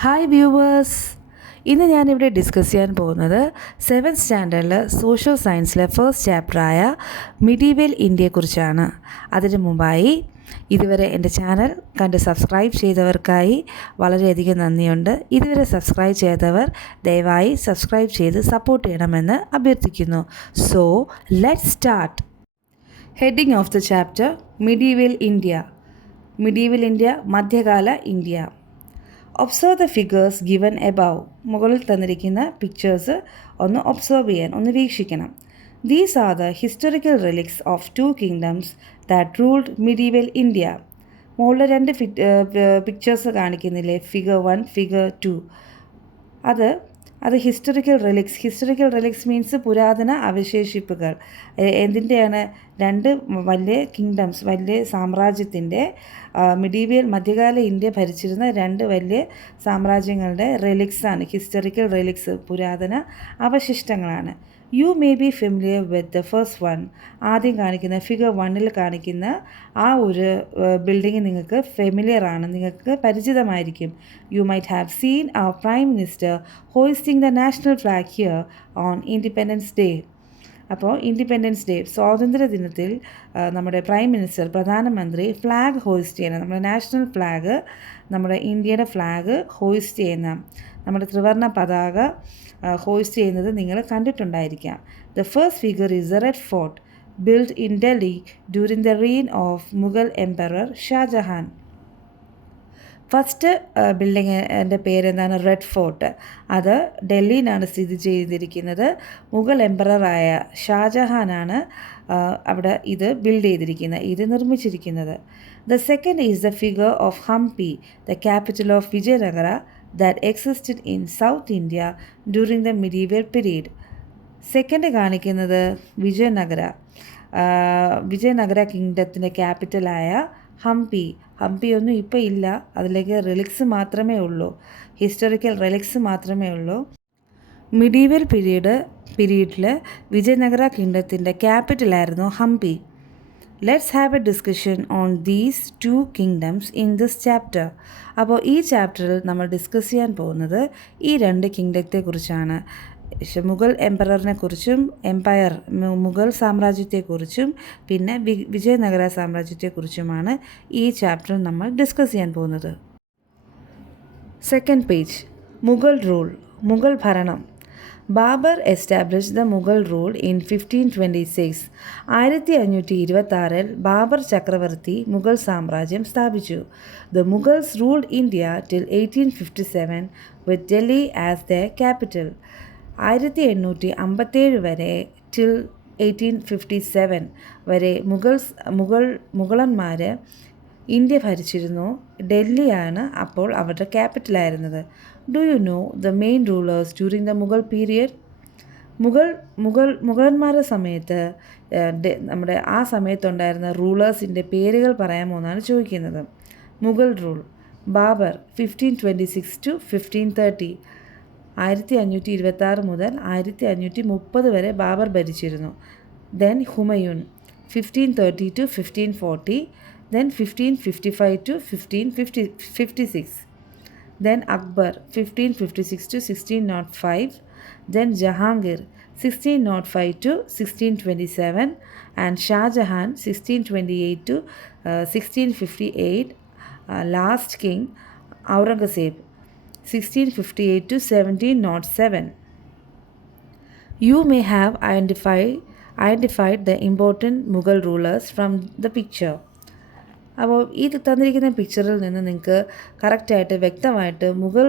Hi viewers, ഇന്ന് ഞാനിവിടെ discuss ചെയ്യാൻ പോകുന്നത് 7th സ്റ്റാൻഡേർഡിൽ സോഷ്യൽ സയൻസിലെ ഫസ്റ്റ് ചാപ്റ്ററായ മിഡീവൽ ഇന്ത്യയെക്കുറിച്ചാണ്. അതിനു മുമ്പായി ഇതുവരെ എൻ്റെ ചാനൽ കണ്ട് സബ്സ്ക്രൈബ് ചെയ്തവർക്കായി വളരെയധികം നന്ദിയുണ്ട്. ഇതുവരെ സബ്സ്ക്രൈബ് ചെയ്തവർ ദയവായി സബ്സ്ക്രൈബ് ചെയ്ത് സപ്പോർട്ട് ചെയ്യണമെന്ന് അഭ്യർത്ഥിക്കുന്നു. So let's start. Heading of the chapter medieval India. Medieval India, മധ്യകാല India. Observe the figures given above. മുകളിൽ തന്നിരിക്കുന്ന പിക്ചേഴ്സ് ഒന്ന് ഒബ്സർവ് ചെയ്യാൻ, ഒന്ന് വീക്ഷിക്കണം. These are the historical relics of 2 kingdoms that ruled medieval India. മുകളിൽ 2 പിക്ചേഴ്സ് കാണിക്കുന്നില്ലേ, ഫിഗർ 1, ഫിഗർ 2. അത് historical relics means പുരാതന അവശേഷിപ്പുകൾ. എന്തിൻ്റെയാണ്? 2 വലിയ കിങ്ഡംസ്, വലിയ സാമ്രാജ്യത്തിൻ്റെ മധ്യകാല ഇന്ത്യ ഭരിച്ചിരുന്ന 2 വലിയ സാമ്രാജ്യങ്ങളുടെ റിലിക്സാണ്. ഹിസ്റ്റോറിക്കൽ റിലിക്സ് പുരാതന അവശിഷ്ടങ്ങളാണ്. You may be familiar with the first one. ആദ്യം കാണിക്കുന്ന ഫിഗർ 1ൽ കാണിക്കുന്ന ആ ഒരു ബിൽഡിംഗ് നിങ്ങൾക്ക് ഫെമിലിയർ ആണ്, നിങ്ങൾക്ക് പരിചിതമായിരിക്കും. You might have seen our prime minister hoisting the national flag here on independence day. അപ്പോൾ ഇൻഡിപെൻഡൻസ് ഡേ, സ്വാതന്ത്ര്യ ദിനത്തിൽ നമ്മുടെ പ്രൈം മിനിസ്റ്റർ, പ്രധാനമന്ത്രി ഫ്ലാഗ് ഹോയിസ്റ്റ് ചെയ്യുന്ന, നമ്മുടെ നാഷണൽ ഫ്ലാഗ്, നമ്മുടെ ഇന്ത്യയുടെ ഫ്ലാഗ് ഹോയിസ്റ്റ് ചെയ്യുന്ന, നമ്മുടെ ത്രിവർണ്ണ പതാക ഹോയിസ്റ്റ് ചെയ്യുന്നത് നിങ്ങൾ കണ്ടിട്ടുണ്ടായിരിക്കാം. The first figure is a red fort build in Delhi during the reign of Mughal emperor Shahjahan. First ബിൽഡിങ്ങിൻ്റെ പേരെന്താണ്? Red fort. അത് ഡൽഹിയിലാണ് സ്ഥിതി ചെയ്തിരിക്കുന്നത്. മുഗൾ എംപററായ ഷാജഹാനാണ് അവിടെ ഇത് ബിൽഡ് ചെയ്തിരിക്കുന്നത്, ഇത് നിർമ്മിച്ചിരിക്കുന്നത്. The second is the figure of Hampi, the capital of Vijayanagara that existed in South India during the medieval period. Second കാണിക്കുന്നത് വിജയനഗര കിങ്ഡത്തിൻ്റെ ക്യാപിറ്റലായ ഹംപി ഒന്നും ഇപ്പോൾ ഇല്ല, അതിലേക്ക് റിലിക്സ് മാത്രമേ ഉള്ളൂ, ഹിസ്റ്റോറിക്കൽ റിലിക്സ് മാത്രമേ ഉള്ളൂ. മിഡീവൽ പീരീഡിൽ വിജയനഗര കിങ്ഡത്തിൻ്റെ ക്യാപിറ്റലായിരുന്നു Hampi. Let's have a discussion on these 2 kingdoms in this chapter. അപ്പോൾ ഈ ചാപ്റ്ററിൽ നമ്മൾ ഡിസ്കസ് ചെയ്യാൻ പോകുന്നത് ഈ 2 കിങ്ഡത്തെക്കുറിച്ചാണ്. മുഗൾ എംപററിനെ കുറിച്ചും മുഗൾ സാമ്രാജ്യത്തെക്കുറിച്ചും പിന്നെ വിജയനഗര സാമ്രാജ്യത്തെക്കുറിച്ചുമാണ് ഈ ചാപ്റ്ററിൽ നമ്മൾ ഡിസ്കസ് ചെയ്യാൻ പോകുന്നത്. Second page. Mughal rule, Mughal ഭരണം. Babur establish the Mughal rule in 1526. 1526 Babur ചക്രവർത്തി മുഗൾ സാമ്രാജ്യം സ്ഥാപിച്ചു. The Mughals ruled India till 1857 with Delhi as the capital. 1857 വരെ, ടിൽ 1857 വരെ മുഗളന്മാർ ഇന്ത്യ ഭരിച്ചിരുന്നു. ഡൽഹിയാണ് അപ്പോൾ അവരുടെ ക്യാപിറ്റലായിരുന്നത്. Do you know the main rulers during the Mughal period? മുഗളന്മാരുടെ സമയത്ത് നമ്മുടെ ആ സമയത്തുണ്ടായിരുന്ന റൂളേഴ്സിൻ്റെ പേരുകൾ പറയാമോ എന്നാണ് ചോദിക്കുന്നത്. Mughal rule: Babur 1526 to 1530. 1526 മുതൽ 1530 വരെ ബാബർ ഭരിച്ചിരുന്നു. Then Humayun 1530 to 1540. Then 1555 to 1556. Then Akbar 1556 to 1605. Then Jahangir 1605 to 1627. And Shah Jahan 1628 to 1658. Last king Aurangzeb 1658 to 1707. You may have identified the important Mughal rulers from the picture. അപ്പോൾ ഈ തന്നിരിക്കുന്ന പിക്ചറിൽ നിന്ന് നിങ്ങൾക്ക് കറക്റ്റായിട്ട് വ്യക്തമായിട്ട് മുഗൾ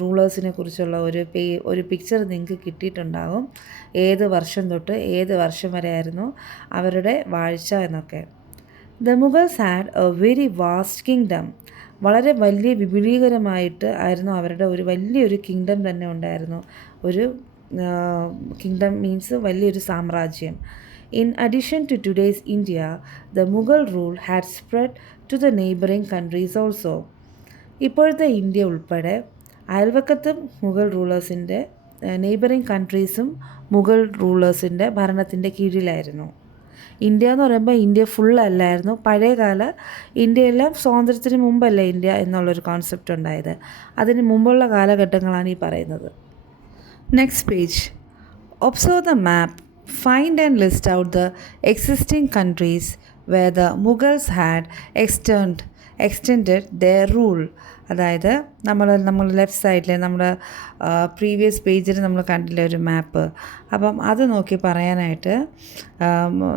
റൂളേഴ്സിനെ കുറിച്ചുള്ള ഒരു പിക്ചർ നിങ്ങൾക്ക് കിട്ടിയിട്ടുണ്ടാകും. ഏത് വർഷം തൊട്ട് ഏത് വർഷം വരെ ആയിരുന്നു അവരുടെ വാഴ്ച എന്നൊക്കെ. The Mughals had a very vast kingdom. വളരെ വലിയ വിപുലീകരമായിട്ട് ആയിരുന്നു അവരുടെ വലിയൊരു കിങ്ഡം തന്നെ ഉണ്ടായിരുന്നു. ഒരു കിങ്ഡം മീൻസ് വലിയൊരു സാമ്രാജ്യം. In addition to today's India, the Mughal rule had spread to the neighboring countries also. ഇപ്പോഴത്തെ ഇന്ത്യ ഉൾപ്പെടെ അയൽവക്കത്തും മുഗൾ നെയ്ബറിംഗ് കൺട്രീസും മുഗൾ റൂളേഴ്സിൻ്റെ ഭരണത്തിൻ്റെ കീഴിലായിരുന്നു. ഇന്ത്യ എന്ന് പറയുമ്പോൾ ഇന്ത്യ ഫുള്ളല്ലായിരുന്നു. പഴയകാല ഇന്ത്യയെല്ലാം സ്വാതന്ത്ര്യത്തിന് മുമ്പല്ലേ ഇന്ത്യ എന്നുള്ളൊരു കോൺസെപ്റ്റ് ഉണ്ടായത്. അതിന് മുമ്പുള്ള കാലഘട്ടങ്ങളാണ് ഈ പറയുന്നത്. Next page. Observe the map. Find and list out the existing countries where the Mughals had extended their rule. അതായത് നമ്മൾ ലെഫ്റ്റ് സൈഡിൽ നമ്മുടെ പ്രീവിയസ് പേജിൽ നമ്മൾ കണ്ടില്ല ഒരു മാപ്പ്. അപ്പം അത് നോക്കി പറയാനായിട്ട്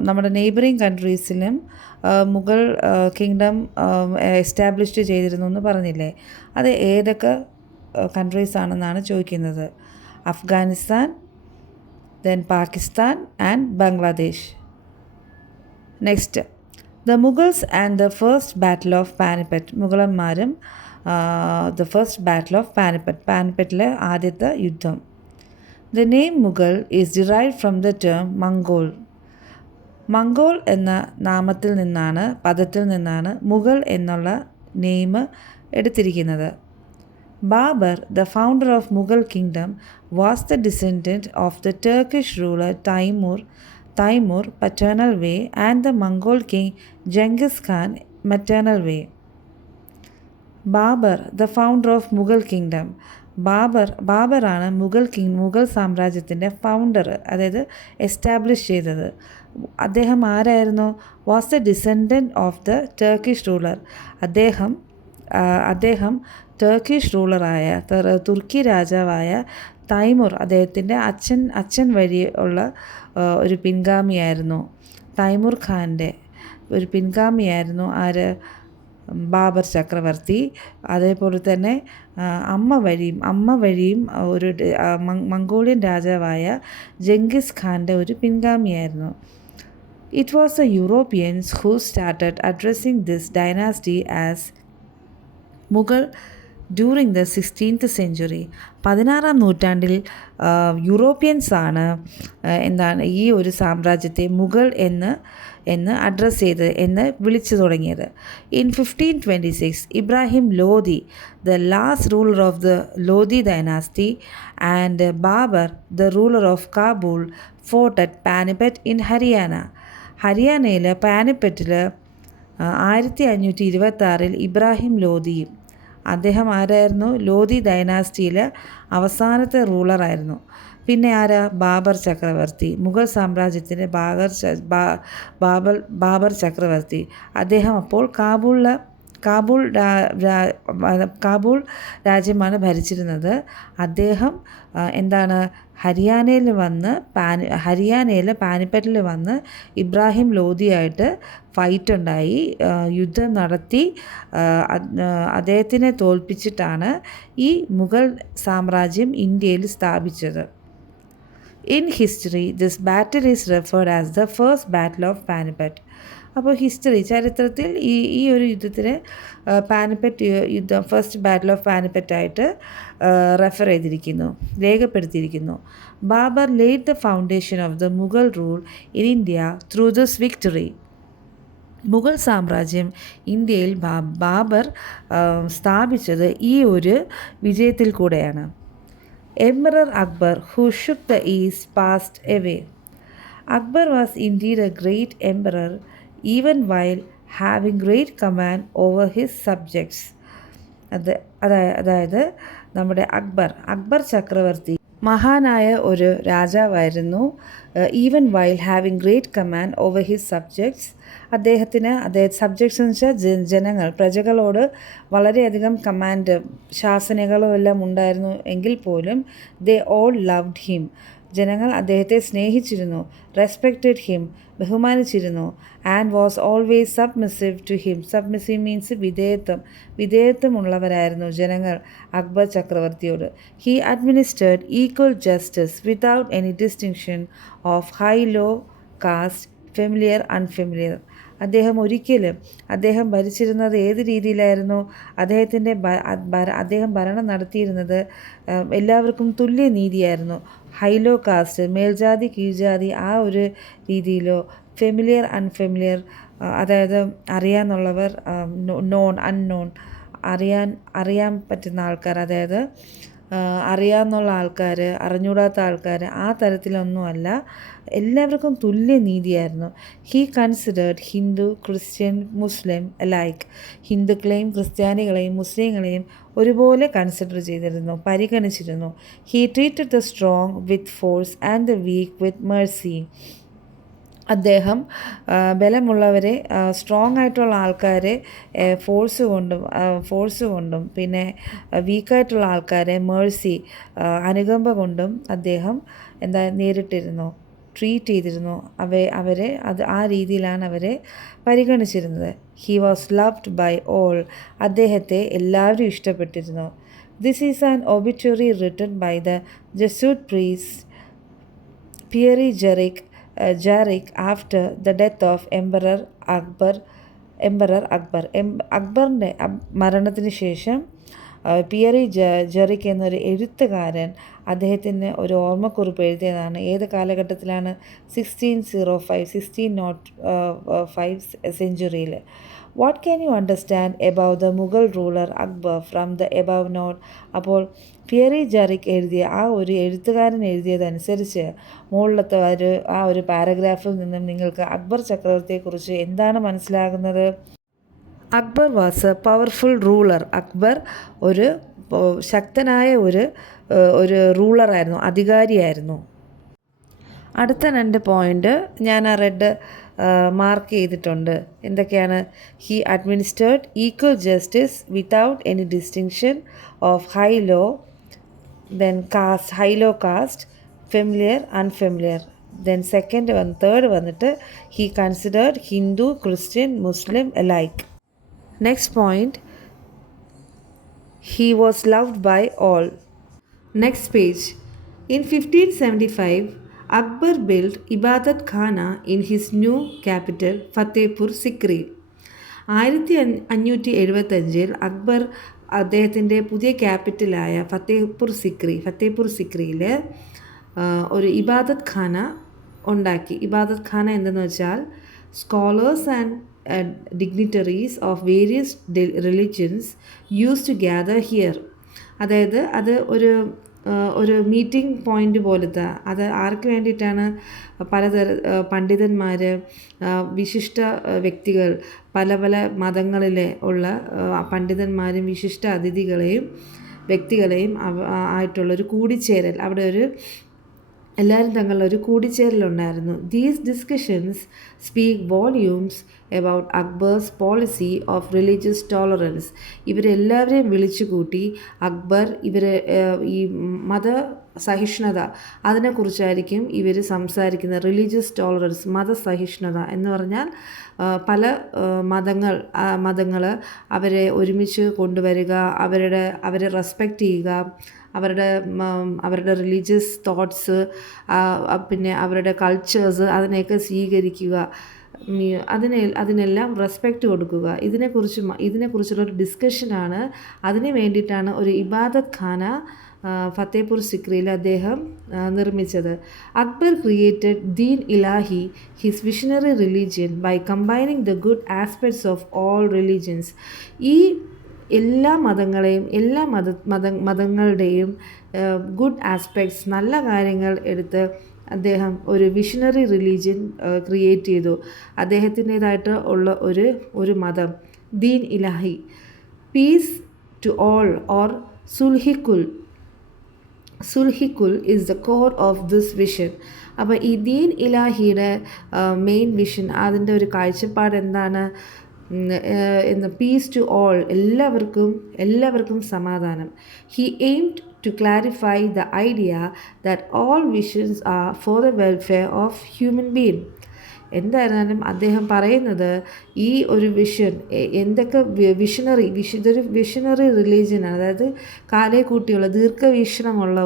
നമ്മുടെ നെയ്ബറിങ് കൺട്രീസിലും മുഗൾ കിങ്ഡം എസ്റ്റാബ്ലിഷ് ചെയ്തിരുന്നു എന്ന് പറഞ്ഞില്ലേ, അത് ഏതൊക്കെ കൺട്രീസ് ആണെന്നാണ് ചോദിക്കുന്നത്. Afghanistan, then Pakistan and Bangladesh. Next, the Mughals and the first battle of Panipat. മുഗളന്മാരും the first battle of Panipat, പാനിപ്പറ്റിലെ ആദ്യത്തെ യുദ്ധം. The name Mughal is derived from the term Mongol. Mongol എന്ന നാമത്തിൽ നിന്നാണ്, പദത്തിൽ നിന്നാണ് മുഗൾ എന്നുള്ള നെയിം എടുത്തിരിക്കുന്നത്. Babur, the founder of Mughal kingdom, was the descendant of the Turkish ruler Taimur paternal way and the Mongol king Genghis Khan maternal way. Babur, the founder of Mughal kingdom. ബാബറാണ് മുഗൾ സാമ്രാജ്യത്തിൻ്റെ founder, അതായത് എസ്റ്റാബ്ലിഷ് ചെയ്തത്. അദ്ദേഹം ആരായിരുന്നു? Was the descendant of the Turkish ruler. അദ്ദേഹം Turkish റൂളറായ തുർക്കി രാജാവായ തൈമൂർ, അദ്ദേഹത്തിൻ്റെ അച്ഛൻ വഴി ഉള്ള ഒരു പിൻഗാമിയായിരുന്നു. തൈമൂർ ഖാൻ്റെ ഒരു പിൻഗാമിയായിരുന്നു ആര്? ബാബർ ചക്രവർത്തി. അതേപോലെ തന്നെ അമ്മ വഴിയും ഒരു മംഗോളിയൻ രാജാവായ ജംഗിസ് ഖാൻ്റെ ഒരു പിൻഗാമിയായിരുന്നു. It was the Europeans who started addressing this dynasty as Mughal during the 16th century. 16-ാം നൂറ്റാണ്ടിൽ യൂറോപ്യൻസാണ് ഈ ഒരു സാമ്രാജ്യത്തെ മുഗൾ എന്ന് അഡ്രസ്സ് എന്ന് വിളിച്ചു തുടങ്ങിയത്. In 1526 Ibrahim Lodhi, the last ruler of the Lodhi dynasty, and Babur, the ruler of Kabul, fought at Panipat in ഹരിയാനയിൽ പാനിപ്പറ്റിൽ 1526 ഇബ്രാഹിം ലോധിയും. അദ്ദേഹം ആരായിരുന്നു? ലോധി ഡൈനാസ്റ്റിയിലെ അവസാനത്തെ റൂളറായിരുന്നു. പിന്നെ ആരാ? ബാബർ ചക്രവർത്തി, മുഗൾ സാമ്രാജ്യത്തിൻ്റെ ബാബർ ചക്രവർത്തി. അദ്ദേഹം അപ്പോൾ കാബൂൾ രാജ്യമാണ് ഭരിച്ചിരുന്നത്. അദ്ദേഹം ഹരിയാനയിലെ പാനിപ്പറ്റിൽ വന്ന് ഇബ്രാഹിം ലോധിയായിട്ട് ഫൈറ്റ് ഉണ്ടായി, യുദ്ധം നടത്തി. അദ്ദേഹത്തിനെ തോൽപ്പിച്ചിട്ടാണ് ഈ മുഗൾ സാമ്രാജ്യം ഇന്ത്യയിൽ സ്ഥാപിച്ചത്. In history this battle is referred as the first battle of Panipat. അപ്പോൾ ചരിത്രത്തിൽ ഈ ഒരു യുദ്ധത്തിന് പാനിപ്പറ്റ് യുദ്ധം ഫസ്റ്റ് ബാറ്റിൽ ഓഫ് പാനിപ്പറ്റായിട്ട് റെഫർ രേഖപ്പെടുത്തിയിരിക്കുന്നു. Babur laid the foundation of the Mughal rule in India through this victory. Mughal സാമ്രാജ്യം ഇന്ത്യയിൽ ബാബർ സ്ഥാപിച്ചത് ഈ ഒരു വിജയത്തിൽ കൂടെയാണ്. Emperor Akbar, who shook the East, passed away. Akbar was indeed a great emperor, even while having great command over his subjects. അതായത് നമ്മുടെ അക്ബർ ചക്രവർത്തി മഹാനായ ഒരു രാജാവായിരുന്നു. Even while having great command over his subjects. Subjects എന്ന് വെച്ചാൽ ജനങ്ങൾ, പ്രജകളോട് വളരെയധികം കമാൻഡ്, ശാസനകളും എല്ലാം ഉണ്ടായിരുന്നു. എങ്കിൽ പോലും ദേ ഓൾ ലവ്ഡ് ഹിം. ജനങ്ങൾ അദ്ദേഹത്തെ സ്നേഹിച്ചിരുന്നു. റെസ്പെക്റ്റഡ് ഹിം, ബഹുമാനിച്ചിരുന്നു. And was always submissive to him. Submissive means വിധേയത്വമുള്ളവരായിരുന്നു ജനങ്ങൾ അക്ബർ ചക്രവർത്തിയോട്. He administered equal justice without any distinction of high low caste, familiar unfamiliar. അദ്ദേഹം ഭരിച്ചിരുന്നത് ഏത് രീതിയിലായിരുന്നു? അദ്ദേഹം ഭരണം നടത്തിയിരുന്നത് എല്ലാവർക്കും തുല്യ നീതിയായിരുന്നു. ഹൈലോ കാസ്റ്റ്, മേൽജാതി കീഴ്ജാതി, ആ ഒരു രീതിയിലോ, ഫെമിലിയർ അൺഫെമിലിയർ, അതായത് അറിയാന്നുള്ളവർ, നോൺ അൺനോൺ, അറിയാൻ പറ്റുന്ന ആൾക്കാർ, അതായത് അറിയാവുന്നുള്ള ആൾക്കാർ, അറിഞ്ഞൂടാത്ത ആൾക്കാർ, ആ തരത്തിലൊന്നുമല്ല. എല്ലാവർക്കും തുല്യ നീതിയായിരുന്നു. He considered Hindu, Christian, Muslim like. ഹിന്ദുക്കളെയും ക്രിസ്ത്യാനികളെയും മുസ്ലിങ്ങളെയും ഒരുപോലെ കൺസിഡർ ചെയ്തിരുന്നു, പരിഗണിച്ചിരുന്നു. He treated the strong with force and the weak with mercy. അദ്ദേഹം ബലമുള്ളവരെ, സ്ട്രോങ് ആയിട്ടുള്ള ആൾക്കാരെ ഫോഴ്സ് കൊണ്ടും പിന്നെ വീക്കായിട്ടുള്ള ആൾക്കാരെ മേഴ്സി, അനുകമ്പ കൊണ്ടും അദ്ദേഹം നേരിട്ടിരുന്നു, ട്രീറ്റ് ചെയ്തിരുന്നു. അവരെ ആ രീതിയിലാണ് അവരെ പരിഗണിച്ചിരുന്നത്. He was loved by all. അദ്ദേഹത്തെ എല്ലാവരും ഇഷ്ടപ്പെട്ടിരുന്നു. This is an obituary written by the Jesuit priest Pierre Jarric after the death of emperor Akbar. അക്ബറിൻ്റെ മരണത്തിന് ശേഷം പിയറി ജറിക് എന്നൊരു എഴുത്തുകാരൻ അദ്ദേഹത്തിന് ഒരു ഓർമ്മക്കുറിപ്പ് എഴുതിയതാണ്. ഏത് കാലഘട്ടത്തിലാണ്? 1605 സെഞ്ച്വറിയിൽ. What can you understand about the Mughal ruler Akbar from the above note? അപ്പോൾ പിയറി ജറിക് എഴുതിയ എഴുത്തുകാരൻ എഴുതിയതനുസരിച്ച് മുകളിലത്തെ ഒരു പാരഗ്രാഫിൽ നിന്നും നിങ്ങൾക്ക് അക്ബർ ചക്രവർത്തിയെക്കുറിച്ച് എന്താണ് മനസ്സിലാകുന്നത്? Akbar was A powerful ruler. Akbar ഒരു ശക്തനായ ഒരു റൂളറായിരുന്നു, അധികാരിയായിരുന്നു. അടുത്ത 2 പോയിൻ്റ് ഞാൻ ആ റെഡ് മാർക്ക് ചെയ്തിട്ടുണ്ട്. എന്തൊക്കെയാണ്? He administered equal justice without any distinction of high low caste, familiar, unfamiliar. Then third വന്നിട്ട് he considered Hindu, Christian, Muslim alike. Next point, he was loved by all. Next page. In 1575, Akbar built Ibadat Khana in his new capital, Fatehpur Sikri. 1575 Akbar അദ്ദേഹത്തിൻ്റെ പുതിയ ക്യാപിറ്റലായ ഫത്തേപൂർ സിക്രിയിൽ ഒരു ഇബാദത്ത് ഖാന ഉണ്ടാക്കി. ഇബാദത്ത് ഖാന എന്തെന്ന് വെച്ചാൽ scholars and dignitaries of various religions used to gather here. അതായത് അത് ഒരു മീറ്റിംഗ് പോയിൻ്റ് പോലത്തെ. അത് ആർക്ക് വേണ്ടിയിട്ടാണ്? പണ്ഡിതന്മാർ, വിശിഷ്ട വ്യക്തികൾ, പല മതങ്ങളിലെ ഉള്ള പണ്ഡിതന്മാരും വിശിഷ്ട അതിഥികളെയും വ്യക്തികളെയും ആയിട്ടുള്ളൊരു കൂടിച്ചേരൽ, അവിടെ എല്ലാവരും തങ്ങളിലൊരു കൂടിച്ചേരലുണ്ടായിരുന്നു. These discussions speak volumes about Akbar's policy of religious tolerance. ഇവരെല്ലാവരെയും വിളിച്ചു കൂട്ടി അക്ബർ ഈ മതസഹിഷ്ണുത അതിനെക്കുറിച്ചായിരിക്കും ഇവർ സംസാരിക്കുന്നത്. റിലീജിയസ് ടോളറൻസ്, മതസഹിഷ്ണുത എന്ന് പറഞ്ഞാൽ പല മതങ്ങൾ അവരെ ഒരുമിച്ച് കൊണ്ടുവരിക, അവരെ റെസ്പെക്റ്റ് ചെയ്യുക, അവരുടെ റിലീജിയസ് തോട്ട്സ്, പിന്നെ അവരുടെ കൾച്ചേഴ്സ് അതിനെയൊക്കെ സ്വീകരിക്കുക, അതിനെല്ലാം റെസ്പെക്റ്റ് കൊടുക്കുക. ഇതിനെക്കുറിച്ചുള്ളൊരു ഡിസ്കഷനാണ്. അതിന് വേണ്ടിയിട്ടാണ് ഒരു ഇബാദത്ത് ഖാന ഫത്തേപൂർ സിക്രിയിൽ അദ്ദേഹം നിർമ്മിച്ചത്. Akbar created Din Ilahi, his visionary religion, by combining the good aspects of all religions. ഈ എല്ലാ മതങ്ങളെയും മതങ്ങളുടെയും ഗുഡ് ആസ്പെക്ട്സ്, നല്ല കാര്യങ്ങൾ എടുത്ത് അദ്ദേഹം ഒരു വിഷണറി റിലീജിയൻ ക്രിയേറ്റ് ചെയ്തു. അദ്ദേഹത്തിൻ്റേതായിട്ട് ഉള്ള ഒരു മതം, Din Ilahi. Peace to all or Sulhikul is the core of this vision. അപ്പോൾ ഈ ദീൻ ഇലാഹിയുടെ മെയിൻ വിഷൻ, അതിൻ്റെ ഒരു കാഴ്ചപ്പാട് എന്താണ്? പീസ് ടു ഓൾ, എല്ലാവർക്കും സമാധാനം. He aimed to clarify the idea that all visions are for the welfare of human being. എന്തായിരുന്നാലും അദ്ദേഹം പറയുന്നത് ഈ ഒരു വിഷൻ, എന്തൊക്കെ ഇതൊരു വിഷണറി റിലീജിയനാണ്. അതായത് കാലേ കൂട്ടിയുള്ള ദീർഘവീക്ഷണമുള്ള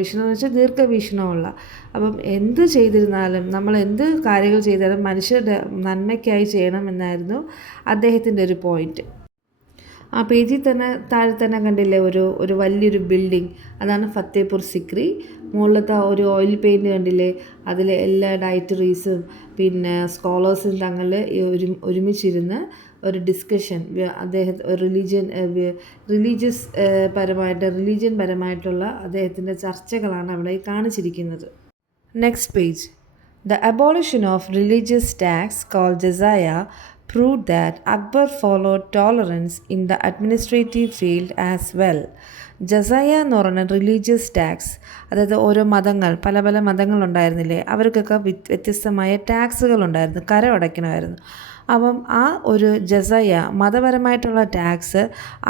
വിഷൻ എന്ന് വെച്ചാൽ ദീർഘവീക്ഷണമുള്ള. അപ്പം എന്ത് ചെയ്തിരുന്നാലും, നമ്മൾ എന്ത് കാര്യങ്ങൾ ചെയ്താലും മനുഷ്യരുടെ നന്മയ്ക്കായി ചെയ്യണമെന്നായിരുന്നു അദ്ദേഹത്തിൻ്റെ ഒരു പോയിന്റ്. ആ പേജിൽ തന്നെ താഴെ തന്നെ കണ്ടില്ലേ ഒരു വലിയൊരു ബിൽഡിംഗ്, അതാണ് ഫത്തേപൂർ സിക്രി. മുകളിലത്തെ ഒരു ഓയിൽ പെയിൻറ് കണ്ടില്ലേ, അതിലെ എല്ലാ ഡയറ്ററീസും പിന്നെ സ്കോളേഴ്സും തങ്ങളിൽ ഒരുമിച്ചിരുന്ന് ഒരു ഡിസ്കഷൻ, റിലീജിയൻ പരമായിട്ടുള്ള അദ്ദേഹത്തിൻ്റെ ചർച്ചകളാണ് അവിടെ കാണിച്ചിരിക്കുന്നത്. Next page. The abolition of religious tax called jizya proved that Akbar followed tolerance in the administrative field as well. ജസയ എന്ന് പറഞ്ഞ റിലീജിയസ് ടാക്സ്, അതായത് ഓരോ മതങ്ങൾ, പല പല മതങ്ങളുണ്ടായിരുന്നില്ലേ, അവർക്കൊക്കെ വ്യത്യസ്തമായ ടാക്സുകൾ ഉണ്ടായിരുന്നു, കരം അടയ്ക്കണമായിരുന്നു. അപ്പം ആ ഒരു ജസയ മതപരമായിട്ടുള്ള ടാക്സ്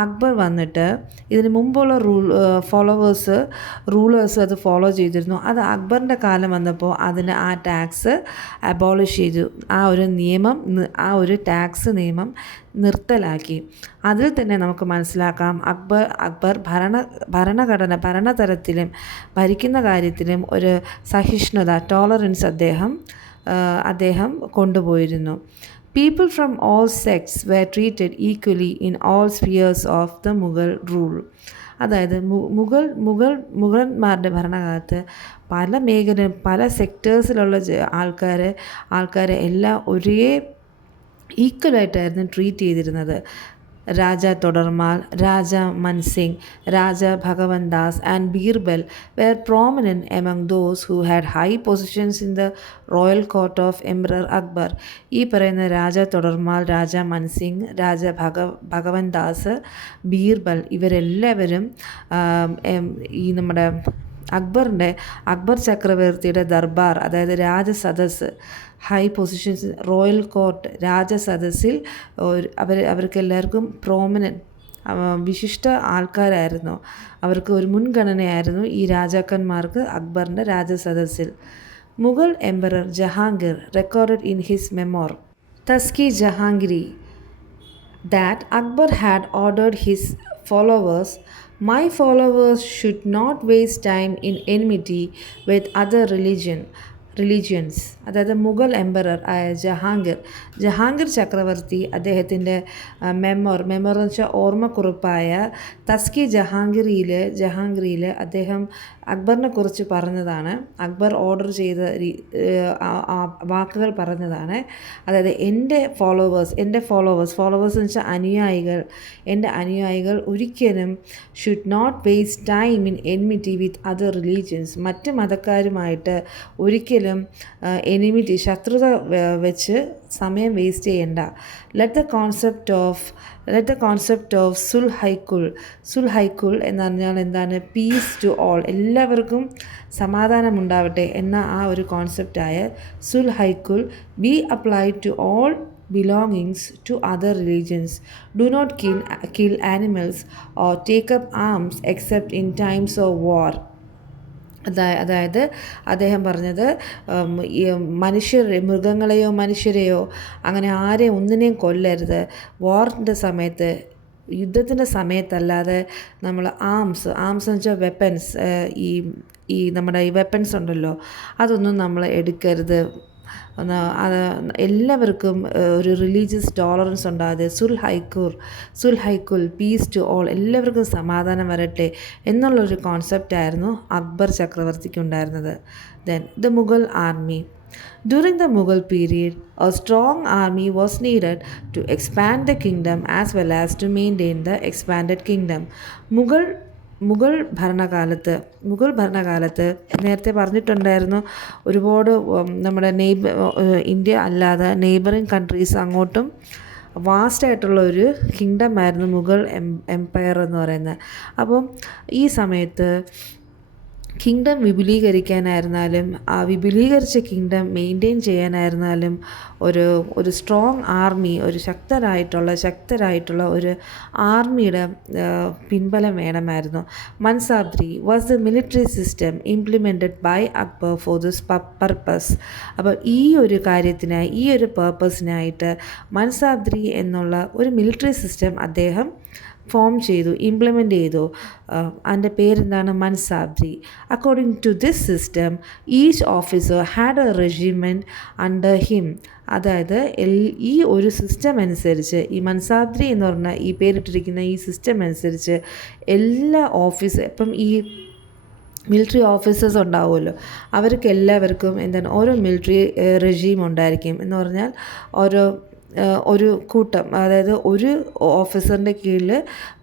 അക്ബർ വന്നിട്ട് ഇതിന് മുമ്പുള്ള റൂളേഴ്സ് അത് ഫോളോ ചെയ്തിരുന്നു. അത് അക്ബറിൻ്റെ കാലം വന്നപ്പോൾ അതിന് ആ ടാക്സ് അബോളിഷ് ചെയ്തു. ആ ഒരു ടാക്സ് നിയമം നിർത്തലാക്കി. അതിൽ തന്നെ നമുക്ക് മനസ്സിലാക്കാം അക്ബർ ഭരണതലത്തിലും ഭരിക്കുന്ന കാര്യത്തിലും ഒരു സഹിഷ്ണുത, ടോളറൻസ് അദ്ദേഹം കൊണ്ടുപോയിരുന്നു. People from all sects were treated equally in all spheres of the Mughal rule. അതായത് മുഗൾമാരുടെ ഭരണകാലത്ത് പല മേഖലയും പല സെക്ടേഴ്സിലുള്ള ആൾക്കാരെ എല്ലാം ഒരേ ഈക്വലായിട്ടായിരുന്നു ട്രീറ്റ് ചെയ്തിരുന്നത്. രാജ തൊഡർമാൽ, രാജ മൻസിംഗ്, രാജ ഭഗവന്ദാസ് and Birbal were prominent among those who had high positions in the royal court of Emperor Akbar. ഈ പറയുന്ന രാജ തൊഡർമാൽ, രാജ മൻസിംഗ്, രാജ ഭഗവന്ദാസ്, ബീർബൽ ഇവരെല്ലാവരും ഈ നമ്മുടെ അക്ബർ ചക്രവർത്തിയുടെ ദർബാർ, അതായത് രാജസദസ്, ഹൈ പൊസിഷൻസ്, റോയൽ കോർട്ട്, രാജസദസ്സിൽ അവർക്കെല്ലാവർക്കും വിശിഷ്ട ആൾക്കാരായിരുന്നു. അവർക്ക് ഒരു മുൻഗണനയായിരുന്നു ഈ രാജാക്കന്മാർക്ക് അക്ബറിൻ്റെ രാജസദസ്സിൽ. Mughal emperor Jahangir recorded in his memoir Taski-Jahangiri that Akbar had ordered his followers, "My followers should not waste time in enmity with other religions." അതായത് മുഗൾ എംപറർ ആയ ജഹാംഗീർ ചക്രവർത്തി അദ്ദേഹത്തിൻ്റെ മെമ്മോർ എന്ന് വെച്ചാൽ ഓർമ്മക്കുറിപ്പായ തസ്കി ജഹാംഗീറിയിൽ അദ്ദേഹം അക്ബറിനെ കുറിച്ച് പറഞ്ഞതാണ്. അക്ബർ ഓർഡർ ചെയ്ത വാക്കുകൾ പറഞ്ഞതാണ്. അതായത് എൻ്റെ ഫോളോവേഴ്സ് എന്ന് വെച്ചാൽ എൻ്റെ അനുയായികൾ ഒരിക്കലും should not waste time in enmity with other religions. മറ്റ് മതക്കാരുമായിട്ട് ഒരിക്കലും ശത്രുത വെച്ച് സമയം വേസ്റ്റ് ചെയ്യണ്ട. ലെറ്റ് ദ കോൺസെപ്റ്റ് ഓഫ് സുൽഹൈക്കുൽ എന്ന് പറഞ്ഞാൽ എന്താണ്? പീസ് ടു ഓൾ, എല്ലാവർക്കും സമാധാനം ഉണ്ടാവട്ടെ എന്ന ആ ഒരു കോൺസെപ്റ്റായ Sulhikul be applied to all belongings to other religions. Do not kill animals or take up arms except in times of war. അതായത് അദ്ദേഹം പറഞ്ഞത് മൃഗങ്ങളെയോ മനുഷ്യരെയോ അങ്ങനെ ആരെയും ഒന്നിനെയും കൊല്ലരുത്. വാറിൻ്റെ സമയത്ത്, യുദ്ധത്തിൻ്റെ സമയത്തല്ലാതെ നമ്മൾ ആംസ് എന്ന് വെച്ചാൽ വെപ്പൻസ്, ഈ നമ്മുടെ ഈ വെപ്പൻസ് ഉണ്ടല്ലോ, അതൊന്നും നമ്മൾ എടുക്കരുത്. എല്ലാവർക്കും ഒരു റിലീജിയസ് ടോളറൻസ് ഉണ്ടാകാതെ സുൽഹൈക്കുൽ പീസ് ടു ഓൾ, എല്ലാവർക്കും സമാധാനം വരട്ടെ എന്നുള്ളൊരു കോൺസെപ്റ്റായിരുന്നു അക്ബർ ചക്രവർത്തിക്ക് ഉണ്ടായിരുന്നത്. Then the Mughal army. During the Mughal period, a strong army was needed to expand the kingdom as well as to maintain the expanded kingdom. Mughal ഭരണകാലത്ത് നേരത്തെ പറഞ്ഞിട്ടുണ്ടായിരുന്നു, ഒരുപാട് നമ്മുടെ ഇന്ത്യ അല്ലാതെ നെയ്ബറിങ് കൺട്രീസ് അങ്ങോട്ടും വാസ്റ്റായിട്ടുള്ള ഒരു കിങ്ഡം ആയിരുന്നു മുഗൾ എംപയർ എന്ന് പറയുന്നത്. അപ്പം ഈ സമയത്ത് കിങ്ഡം വിപുലീകരിക്കാനായിരുന്നാലും ആ വിപുലീകരിച്ച കിങ്ഡം മെയിൻറ്റെയിൻ ചെയ്യാനായിരുന്നാലും ഒരു സ്ട്രോങ് ആർമി, ഒരു ശക്തരായിട്ടുള്ള ഒരു ആർമിയുടെ പിൻബലം വേണമായിരുന്നു. Mansabdari was the military system implemented by Akbar for this purpose. അപ്പോൾ ഈ ഒരു കാര്യത്തിനായി, ഈ ഒരു പേർപ്പസിനായിട്ട് മൻസാബ്ദി എന്നുള്ള ഒരു മിലിറ്ററി സിസ്റ്റം അദ്ദേഹം ഇംപ്ലിമെൻ്റ് ചെയ്തു. അതിൻ്റെ പേരെന്താണ്? Mansabdari. According to this system each officer had a regiment under him. അതായത് ഈ ഒരു സിസ്റ്റം അനുസരിച്ച്, ഈ മൻസാബ്ദി എന്ന് പറഞ്ഞ ഈ പേരിട്ടിരിക്കുന്ന ഈ സിസ്റ്റം അനുസരിച്ച് എല്ലാ ഇപ്പം ഈ മിലിറ്ററി ഓഫീസേഴ്സ് ഉണ്ടാവുമല്ലോ, അവർക്ക് എല്ലാവർക്കും ഓരോ മിലിറ്ററി റെജീം ഉണ്ടായിരിക്കും. എന്ന് പറഞ്ഞാൽ ഓരോ ഒരു കൂട്ടം, അതായത് ഒരു ഓഫീസറിൻ്റെ കീഴിൽ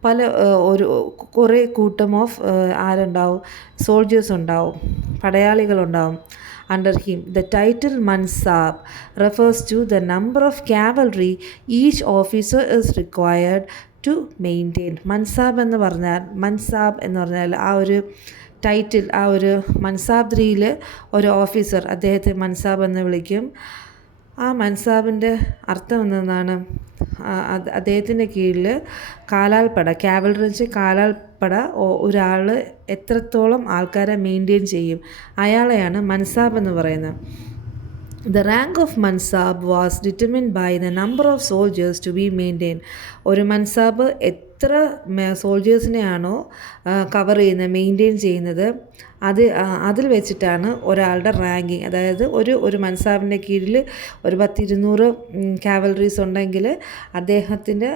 പല കുറേ കൂട്ടം ഓഫ് ആരുണ്ടാവും, സോൾജേഴ്സ് ഉണ്ടാവും, പടയാളികളുണ്ടാവും. Under him, the title Mansab refers to the number of cavalry each officer is required to maintain. Mansab എന്ന് പറഞ്ഞാൽ ആ ഒരു ടൈറ്റിൽ, ആ ഒരു മൻസാബ്ദ്രിയിൽ ഒരു ഓഫീസർ, അദ്ദേഹത്തെ മൻസാബ് എന്ന് വിളിക്കും. ആ മൻസാബിൻ്റെ അർത്ഥം എന്തെന്നാണ്, അദ്ദേഹത്തിൻ്റെ കീഴിൽ കാലാൾപ്പട, കാവലറി വെച്ച് കാലാൾപ്പട ഒരാൾ എത്രത്തോളം ആൾക്കാരെ മെയിൻറ്റെയിൻ ചെയ്യും, അയാളെയാണ് മൻസാബ് എന്ന് പറയുന്നത്. The rank of Mansab was determined by the number of soldiers to be maintained. ഒരു മൻസാബ് എത്ര സോൾജേഴ്സിനെയാണോ കവർ ചെയ്യുന്നത്, മെയിൻറ്റെയിൻ ചെയ്യുന്നത്, അതിൽ വെച്ചിട്ടാണ് ഒരാളുടെ റാങ്കിങ്. അതായത് ഒരു മൻസാബിൻ്റെ കീഴിൽ ഒരു 200 കാവലറീസ് ഉണ്ടെങ്കിൽ അദ്ദേഹത്തിൻ്റെ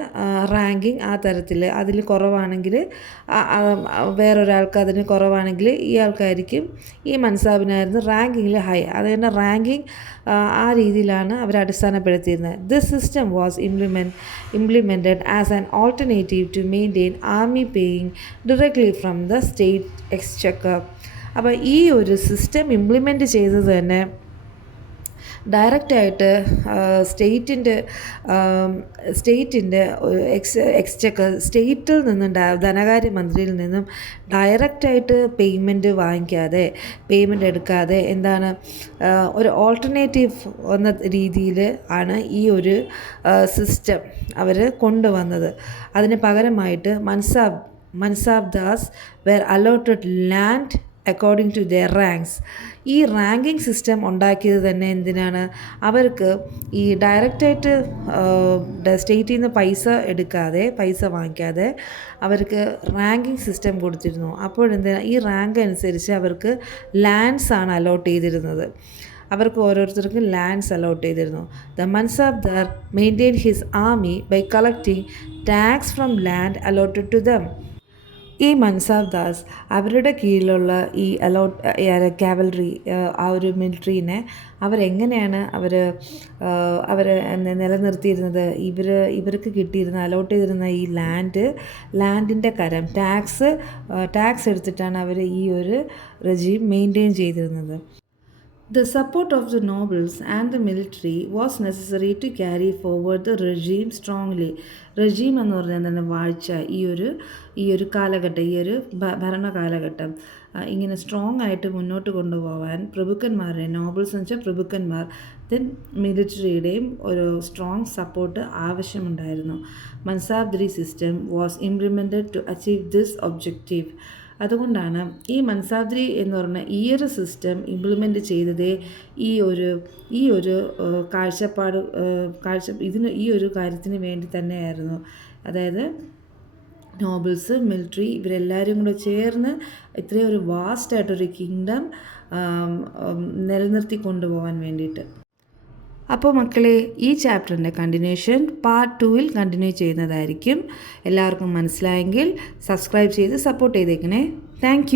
റാങ്കിങ് ആ തരത്തിൽ, അതിൽ കുറവാണെങ്കിൽ വേറൊരാൾക്ക് അതിന് കുറവാണെങ്കിൽ ഈ ആൾക്കായിരിക്കും, ഈ മൻസാബിനായിരുന്നു റാങ്കിങ്ങിൽ ഹൈ. അതുതന്നെ റാങ്കിങ് ആ രീതിയിലാണ് അവർ അടിസ്ഥാനപ്പെടുത്തിയിരുന്നത്. This system was implemented as an alternative to maintain army paying directly from the state exchequer. അപ്പോൾ ഈ ഒരു സിസ്റ്റം ഇംപ്ലിമെൻറ്റ് ചെയ്തത് തന്നെ ഡയറക്റ്റായിട്ട് സ്റ്റേറ്റിൻ്റെ എക്സ്ചക്കർ, സ്റ്റേറ്റിൽ നിന്നും ധനകാര്യമന്ത്രിയിൽ നിന്നും ഡയറക്റ്റായിട്ട് പേയ്മെൻറ്റ് എടുക്കാതെ എന്താണ് ഒരു ഓൾട്ടർനേറ്റീവ് എന്ന രീതിയിൽ ആണ് ഈ ഒരു സിസ്റ്റം അവർ കൊണ്ടുവന്നത്. അതിന് പകരമായിട്ട് mansabdars were allotted land according to their ranks. ഈ റാങ്കിങ് സിസ്റ്റം ഉണ്ടാക്കിയത് തന്നെ എന്തിനാണ്, അവർക്ക് ഈ ഡയറക്റ്റായിട്ട് സ്റ്റേറ്റിൽ നിന്ന് പൈസ വാങ്ങിക്കാതെ അവർക്ക് റാങ്കിങ് സിസ്റ്റം കൊടുത്തിരുന്നു. അപ്പോഴെന്തിനാ, ഈ റാങ്ക് അനുസരിച്ച് അവർക്ക് ലാൻഡ്സ് ആണ് അലോട്ട് ചെയ്തിരുന്നത്. അവർക്ക് ഓരോരുത്തർക്കും ലാൻഡ്സ് അലോട്ട് ചെയ്തിരുന്നു. The mansabdar maintain his army by collecting tax from land allotted to them. ഈ മൻസാബ്ദാസ് അവരുടെ കീഴിലുള്ള ഈ കാവലറി, ആ ഒരു മിലിറ്ററീനെ അവരെങ്ങനെയാണ് അവർ നിലനിർത്തിയിരുന്നത്, ഇവർക്ക് കിട്ടിയിരുന്ന അലോട്ട് ചെയ്തിരുന്ന ഈ ലാൻഡിൻ്റെ കരം, ടാക്സ് എടുത്തിട്ടാണ് അവർ ഈ ഒരു റെജീം മെയിൻറ്റെയിൻ ചെയ്തിരുന്നത്. The support of the nobles and the military was necessary to carry forward the regime strongly. Regime എന്ന് പറഞ്ഞാൽ തന്നെ വാഴ്ച, ഈ ഒരു കാലഘട്ടം, ഈ ഒരു ഭരണകാലഘട്ടം ഇങ്ങനെ സ്ട്രോങ് ആയിട്ട് മുന്നോട്ട് കൊണ്ടുപോകാൻ നോബിൾസ് എന്ന് വെച്ചാൽ പ്രഭുക്കന്മാർ, ദെൻ മിലിറ്ററിയുടെയും ഒരു സ്ട്രോങ് സപ്പോർട്ട് ആവശ്യമുണ്ടായിരുന്നു. Mansabdari system was implemented to achieve this objective. അതുകൊണ്ടാണ് ഈ മൻസാബ്ദ്രി എന്ന് പറഞ്ഞ ഈ ഒരു സിസ്റ്റം ഇംപ്ലിമെൻറ്റ് ചെയ്തതേ ഈ ഒരു ഈ ഒരു കാര്യത്തിന് വേണ്ടി തന്നെയായിരുന്നു. അതായത് നോബിൾസ്, മിലിറ്ററി, ഇവരെല്ലാവരും കൂടെ ചേർന്ന് ഇത്രയും ഒരു വാസ്റ്റായിട്ടൊരു കിങ്ഡം നിലനിർത്തി കൊണ്ടുപോകാൻ വേണ്ടിയിട്ട്. അപ്പോൾ മക്കളെ, ഈ ചാപ്റ്ററിൻ്റെ കണ്ടിന്യൂഷൻ പാർട്ട് 2-ൽ കണ്ടിന്യൂ ചെയ്യുന്നതായിരിക്കും. എല്ലാവർക്കും മനസ്സിലായെങ്കിൽ സബ്സ്ക്രൈബ് ചെയ്ത് സപ്പോർട്ട് ചെയ്തേക്കണേ. താങ്ക്